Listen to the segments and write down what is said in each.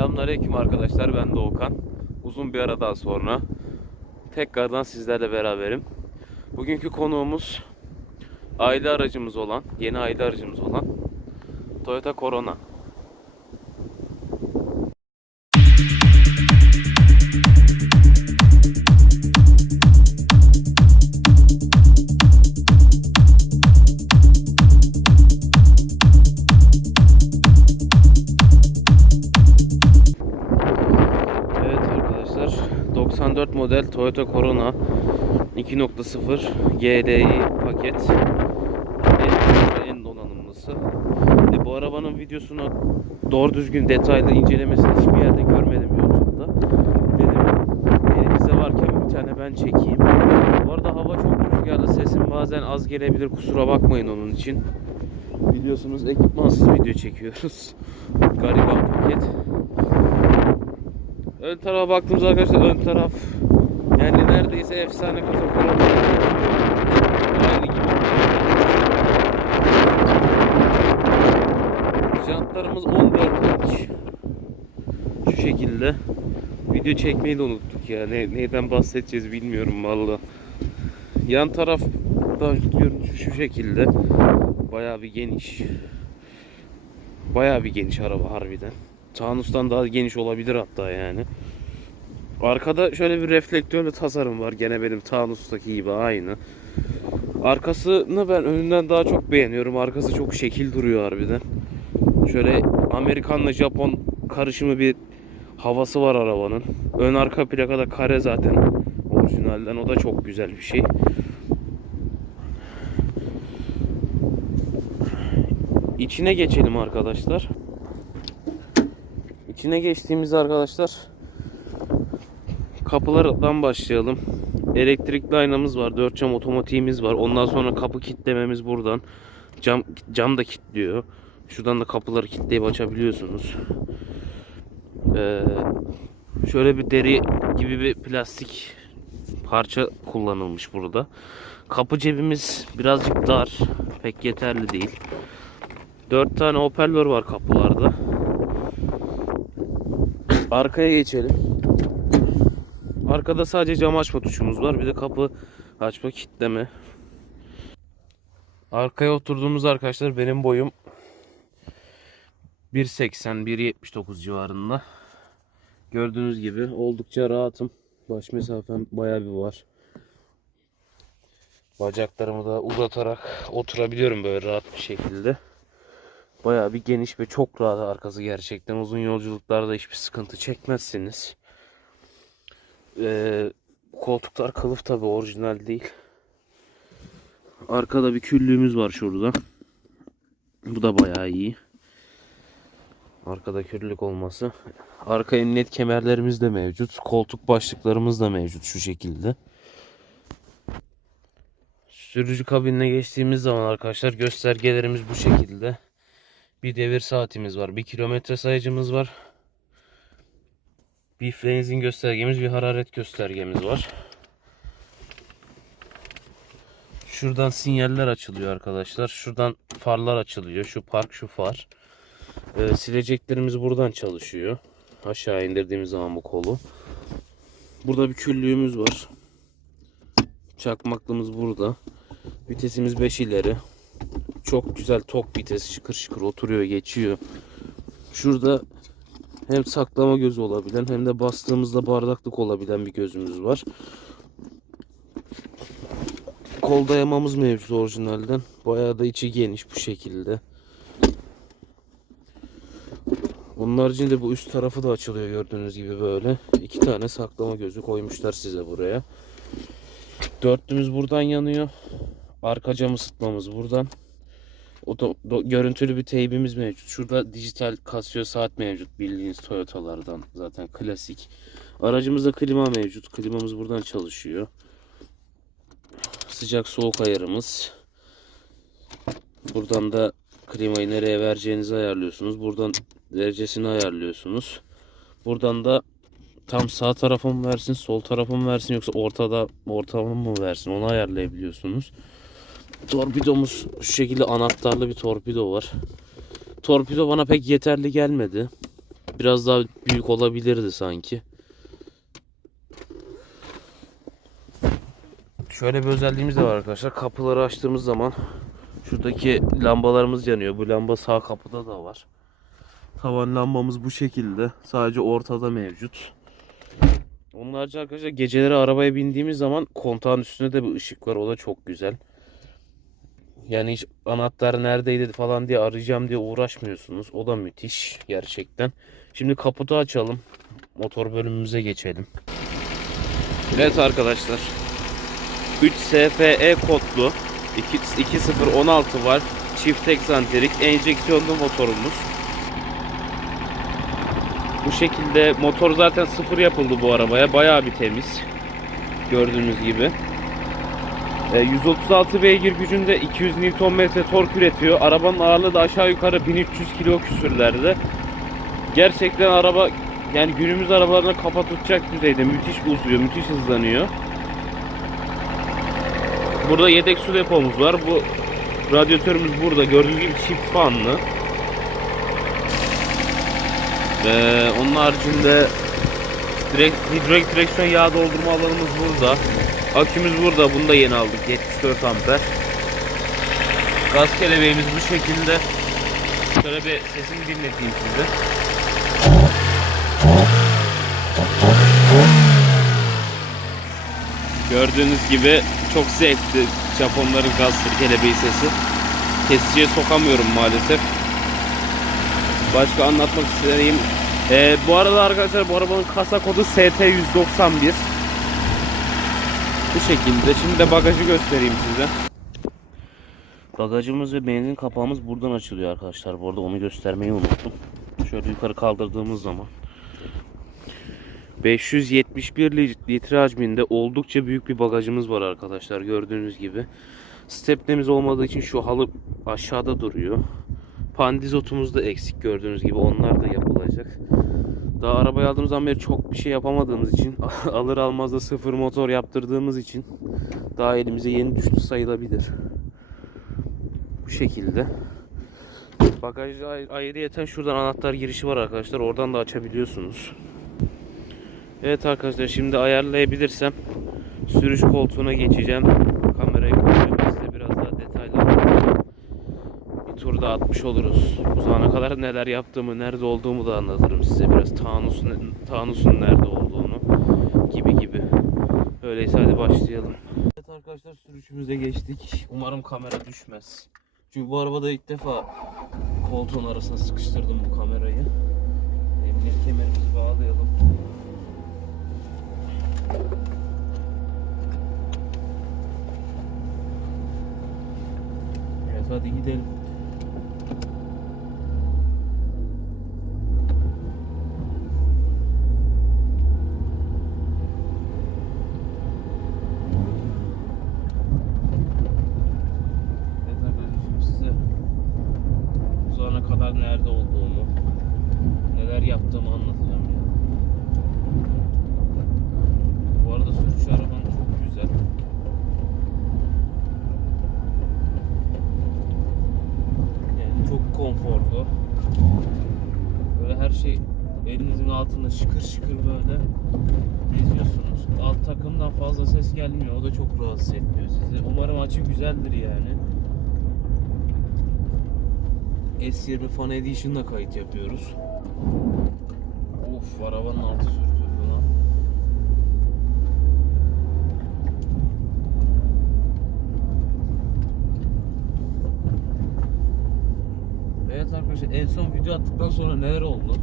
Selamünaleyküm arkadaşlar ben Doğukan. Uzun bir aradan sonra tekrardan sizlerle beraberim. Bugünkü konuğumuz aile aracımız olan, yeni aile aracımız olan Toyota Corona. 94 model Toyota Corona 2.0 GDI paket en donanımlısı. E, bu arabanın videosunu doğru düzgün detaylı incelemesini hiçbir yerde görmedim YouTube'da. Dedim elimizde varken bir tane ben çekeyim. Bu arada hava çok rüzgarlı sesim bazen az gelebilir kusura bakmayın onun için. Biliyorsunuz ekipmansız video çekiyoruz. Gariban paket. Ön tarafa baktığımız arkadaşlar ön taraf yani neredeyse efsane katakora aynı gibi. Jantlarımız 14 inç. Şu şekilde. Video çekmeyi de unuttuk ya. Ne, neyden bahsedeceğiz bilmiyorum valla. Yan taraf da görünüşü şu şekilde. Bayağı bir geniş. Bayağı bir geniş araba harbiden. Tanus'tan daha geniş olabilir hatta yani. Arkada şöyle bir reflektörlü tasarım var. Gene benim Tanus'taki gibi aynı. Arkasını ben önünden daha çok beğeniyorum. Arkası çok şekil duruyor harbiden. Şöyle Amerikanla Japon karışımı bir havası var arabanın. Ön arka plakada kare zaten orijinalden. O da çok güzel bir şey. İçine geçelim arkadaşlar. İçine geçtiğimizde arkadaşlar kapılardan başlayalım. Elektrikli aynamız var. 4 cam otomatiğimiz var. Ondan sonra kapı kilitlememiz buradan. Cam, cam da kilitliyor. Şuradan da kapıları kilitleyip açabiliyorsunuz. Ee, şöyle bir deri gibi bir plastik parça kullanılmış burada. Kapı cebimiz birazcık dar. Pek yeterli değil. 4 tane hoparlör var kapılarda. Arkaya geçelim. Arkada sadece cam açma tuşumuz var. Bir de kapı açma kilitleme. Arkaya oturduğumuz arkadaşlar benim boyum 1.80 1.79 civarında. Gördüğünüz gibi oldukça rahatım. Baş mesafem bayağı bir var. Bacaklarımı da uzatarak oturabiliyorum böyle rahat bir şekilde. Bayağı bir geniş ve çok rahat arkası gerçekten. Uzun yolculuklarda hiçbir sıkıntı çekmezsiniz. Ee, koltuklar kılıf tabi orijinal değil. Arkada bir küllüğümüz var şurada. Bu da bayağı iyi. Arkada küllük olması. Arka emniyet kemerlerimiz de mevcut. Koltuk başlıklarımız da mevcut şu şekilde. Sürücü kabinine geçtiğimiz zaman arkadaşlar göstergelerimiz bu şekilde. Bir devir saatimiz var. Bir kilometre sayacımız var. Bir benzin göstergemiz, bir hararet göstergemiz var. Şuradan sinyaller açılıyor arkadaşlar. Şuradan farlar açılıyor. Şu park, şu far. Ee, sileceklerimiz buradan çalışıyor. Aşağı indirdiğimiz zaman bu kolu. Burada bir küllüğümüz var. Çakmaklımız burada. Vitesimiz 5 ileri. Çok güzel tok vites şıkır şıkır oturuyor geçiyor. Şurada hem saklama gözü olabilen hem de bastığımızda bardaklık olabilen bir gözümüz var. Kol dayamamız mevcut orijinalden. Bayağı da içi geniş bu şekilde. Onun haricinde bu üst tarafı da açılıyor gördüğünüz gibi böyle. İki tane saklama gözü koymuşlar size buraya. Dörtlümüz buradan yanıyor. Arka cam ısıtmamız buradan. O da, do- görüntülü bir teybimiz mevcut. Şurada dijital Casio saat mevcut bildiğiniz Toyota'lardan zaten klasik. Aracımızda klima mevcut. Klimamız buradan çalışıyor. Sıcak soğuk ayarımız. Buradan da klimayı nereye vereceğinizi ayarlıyorsunuz. Buradan derecesini ayarlıyorsunuz. Buradan da tam sağ tarafa mı versin, sol tarafa mı versin yoksa ortada ortama mı versin onu ayarlayabiliyorsunuz. Torpidomuz şu şekilde anahtarlı bir torpido var. Torpido bana pek yeterli gelmedi. biraz daha büyük olabilirdi sanki. Şöyle bir özelliğimiz de var arkadaşlar. Kapıları açtığımız zaman şuradaki lambalarımız yanıyor. Bu lamba sağ kapıda da var. Tavan lambamız bu şekilde. Sadece ortada mevcut. Onun harici arkadaşlar geceleri arabaya bindiğimiz zaman kontağın üstünde de bir ışık var. O da çok güzel. Yani hiç anahtar neredeydi falan diye arayacağım diye uğraşmıyorsunuz. O da müthiş gerçekten. Şimdi kaputu açalım. Motor bölümümüze geçelim. Evet arkadaşlar. 3 SFE kodlu 2 2016 var. Çift eksantrik enjeksiyonlu motorumuz. Bu şekilde motor zaten sıfır yapıldı bu arabaya. Bayağı bir temiz. Gördüğünüz gibi. E, 136 beygir gücünde 200 Nm tork üretiyor. Arabanın ağırlığı da aşağı yukarı 1300 kilo küsürlerde. Gerçekten araba yani günümüz arabalarına kafa tutacak düzeyde müthiş uzuyor, müthiş hızlanıyor. Burada yedek su depomuz var. Bu radyatörümüz burada. Gördüğünüz gibi çift fanlı. Ee, onun haricinde direkt hidrolik direksiyon yağ doldurma alanımız burada. Akümüz burada. Bunu da yeni aldık. 74 amper. Gaz kelebeğimiz bu şekilde. Şöyle bir sesini dinleteyim size. Gördüğünüz gibi çok zevkli Japonların gaz kelebeği sesi. Kesiciye sokamıyorum maalesef. Başka anlatmak istediğim ee, bu arada arkadaşlar bu arabanın kasa kodu ST191 Bu şekilde. Şimdi de bagajı göstereyim size. Bagajımız ve benzin kapağımız buradan açılıyor arkadaşlar. Bu arada onu göstermeyi unuttum. Şöyle yukarı kaldırdığımız zaman 571 litre hacminde oldukça büyük bir bagajımız var arkadaşlar gördüğünüz gibi. Stepnemiz olmadığı için şu halı aşağıda duruyor. Pandizotumuz da eksik gördüğünüz gibi onlar da yapılacak. Daha arabayı aldığımızdan beri çok bir şey yapamadığımız için alır almaz da sıfır motor yaptırdığımız için daha elimize yeni düştü sayılabilir. Bu şekilde. Bagajda ayrıyeten şuradan anahtar girişi var arkadaşlar. Oradan da açabiliyorsunuz. Evet arkadaşlar şimdi ayarlayabilirsem sürüş koltuğuna geçeceğim. Kamerayı koyacağım. Size biraz daha detaylı anlatacağım. Bir tur da atmış oluruz. Bu zamana kadar neler yaptığımı, nerede olduğumu da anlatırım size. Biraz Tanus'un, Tanus'un nerede olduğunu gibi gibi. Öyleyse hadi başlayalım. Evet arkadaşlar sürüşümüze geçtik. Umarım kamera düşmez. Çünkü bu arabada ilk defa koltuğun arasına sıkıştırdım bu kamerayı. Emniyet kemerimizi bağlayalım. Evet hadi gidelim. Evet arkadaşlar şimdi size bu zamana kadar nerede olduğumu, neler yaptığımı anlatacağım ya. Bu arada sürüş arabanın çok güzel. Yani çok konforlu. Böyle her şey elinizin altında şıkır şıkır böyle geziyorsunuz. Alt takımdan fazla ses gelmiyor. O da çok rahatsız etmiyor sizi. Umarım açı güzeldir yani. S20 Fan Edition'la kayıt yapıyoruz. Of arabanın altı sürtüldü Evet arkadaşlar en son video attıktan sonra neler oldu?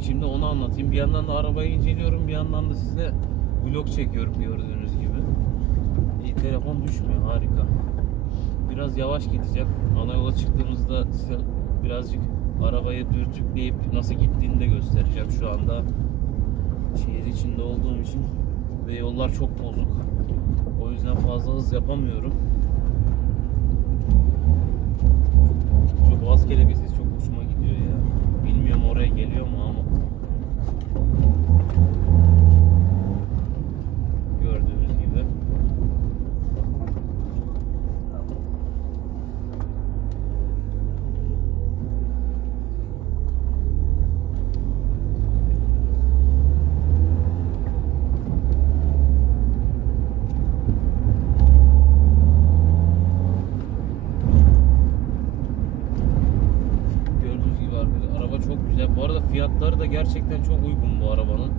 Şimdi onu anlatayım. Bir yandan da arabayı inceliyorum, bir yandan da size vlog çekiyorum gördüğünüz gibi. İyi telefon düşmüyor, harika. Biraz yavaş gidecek. Ana yola çıktığımızda size birazcık arabayı dürtükleyip nasıl gittiğini de göstereceğim. Şu anda şehir içinde olduğum için ve yollar çok bozuk. O yüzden fazla hız yapamıyorum. Boğaz kelepesi çok hoşuma gidiyor ya. Bilmiyorum oraya geliyor mu ama. Gördüğünüz gibi. şekilde. Bu arada fiyatları da gerçekten çok uygun bu arabanın.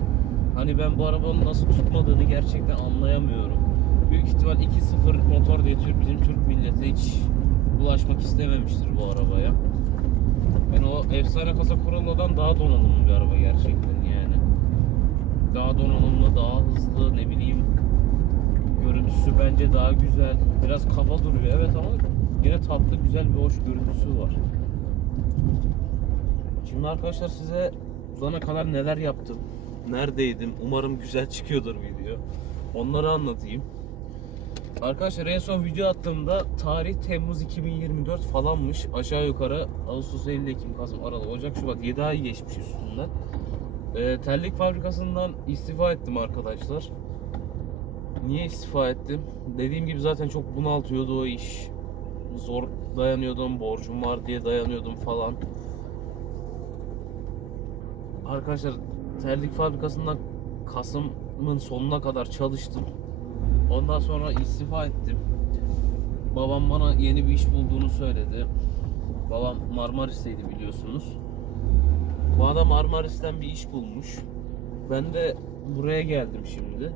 Hani ben bu arabanın nasıl tutmadığını gerçekten anlayamıyorum. Büyük ihtimal 2.0 motor diye Türk, bizim Türk milleti hiç bulaşmak istememiştir bu arabaya. Yani o efsane kasa Corolla'dan daha donanımlı bir araba gerçekten yani. Daha donanımlı, daha hızlı, ne bileyim görüntüsü bence daha güzel. Biraz kaba duruyor evet ama yine tatlı, güzel bir hoş görüntüsü var. Şimdi arkadaşlar size uzana kadar neler yaptım, neredeydim, umarım güzel çıkıyordur video. Onları anlatayım. Arkadaşlar en son video attığımda tarih Temmuz 2024 falanmış. Aşağı yukarı Ağustos, Eylül, Ekim, Kasım, Aralık, Ocak, Şubat 7 ay geçmiş üstünden. Ee, terlik fabrikasından istifa ettim arkadaşlar. Niye istifa ettim? Dediğim gibi zaten çok bunaltıyordu o iş. Zor dayanıyordum, borcum var diye dayanıyordum falan. Arkadaşlar terlik fabrikasından Kasım'ın sonuna kadar çalıştım. Ondan sonra istifa ettim. Babam bana yeni bir iş bulduğunu söyledi. Babam Marmaris'teydi biliyorsunuz. Bu adam Marmaris'ten bir iş bulmuş. Ben de buraya geldim şimdi.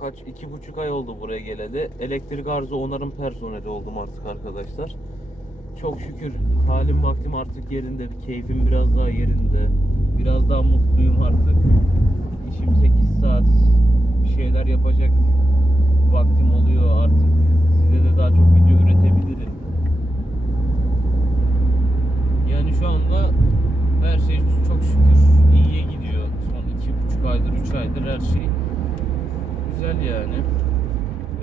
Kaç iki buçuk ay oldu buraya geleli. Elektrik arıza onarım personeli oldum artık arkadaşlar. Çok şükür halim vaktim artık yerinde. Keyfim biraz daha yerinde. Biraz daha mutluyum artık. İşim 8 saat bir şeyler yapacak vaktim oluyor artık. Size de daha çok video üretebilirim. Yani şu anda her şey çok şükür iyiye gidiyor. Son iki buçuk aydır, üç aydır her şey güzel yani.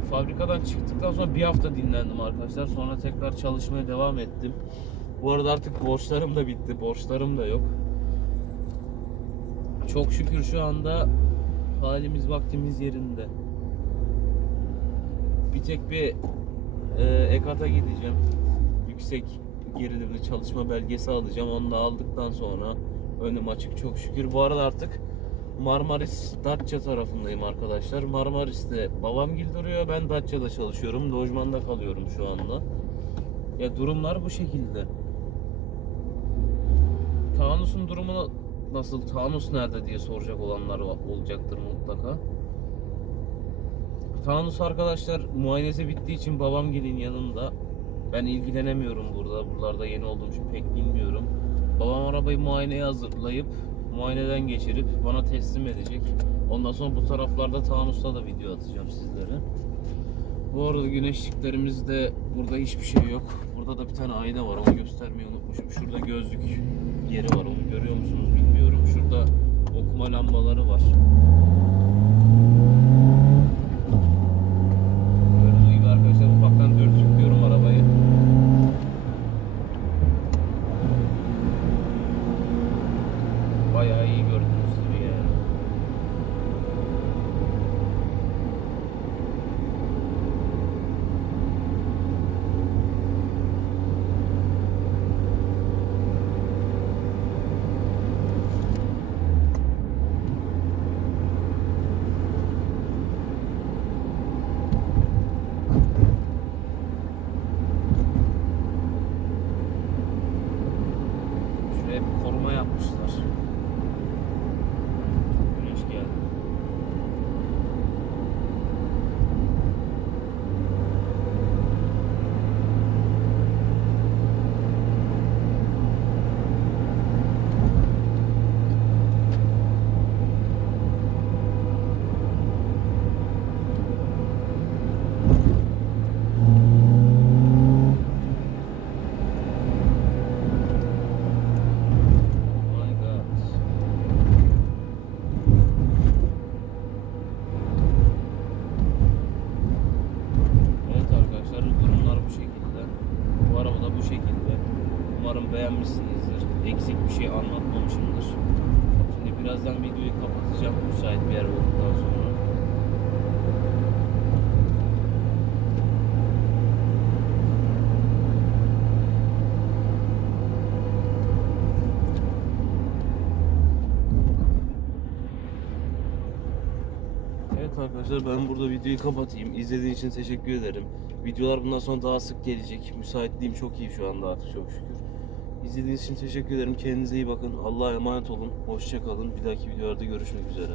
Fabrikadan çıktıktan sonra bir hafta dinlendim arkadaşlar. Sonra tekrar çalışmaya devam ettim. Bu arada artık borçlarım da bitti. Borçlarım da yok. Çok şükür şu anda halimiz vaktimiz yerinde. Bir tek bir e, EKAT'a gideceğim. Yüksek gerilimli çalışma belgesi alacağım. Onu da aldıktan sonra önüm açık çok şükür. Bu arada artık Marmaris Datça tarafındayım arkadaşlar. Marmaris'te babam duruyor. Ben Datça'da çalışıyorum. Lojmanda kalıyorum şu anda. Ya durumlar bu şekilde. Tanus'un durumu nasıl? Tanus nerede diye soracak olanlar olacaktır mutlaka. Tanus arkadaşlar muayenesi bittiği için babam gelin yanında. Ben ilgilenemiyorum burada. Buralarda yeni olduğum için pek bilmiyorum. Babam arabayı muayeneye hazırlayıp muayeneden geçirip bana teslim edecek. Ondan sonra bu taraflarda Tanus'ta da video atacağım sizlere. Bu arada güneşliklerimizde burada hiçbir şey yok. Burada da bir tane ayna var onu göstermeyi unutmuşum. Şurada gözlük yeri var onu görüyor musunuz bilmiyorum. Şurada okuma lambaları var. Gördüğünüz gibi arkadaşlar ufaktan dürtüklüyorum arabayı. Bayağı iyi gördüğünüz gibi yani. Şuraya bir koruma yapmışlar. Çok güneş geldi. Oh my god. Evet arkadaşlar durumlar bu şekilde. Bu araba da bu şekilde. Umarım beğenmişsinizdir. Eksik bir şey anlatmamışımdır. Şimdi birazdan videoyu kapatacağım müsait bir yer bulduktan sonra. Evet Evet arkadaşlar ben burada videoyu kapatayım. İzlediğiniz için teşekkür ederim. Videolar bundan sonra daha sık gelecek. Müsaitliğim çok iyi şu anda artık çok şükür. İzlediğiniz için teşekkür ederim. Kendinize iyi bakın. Allah'a emanet olun. Hoşça kalın. Bir dahaki videolarda görüşmek üzere.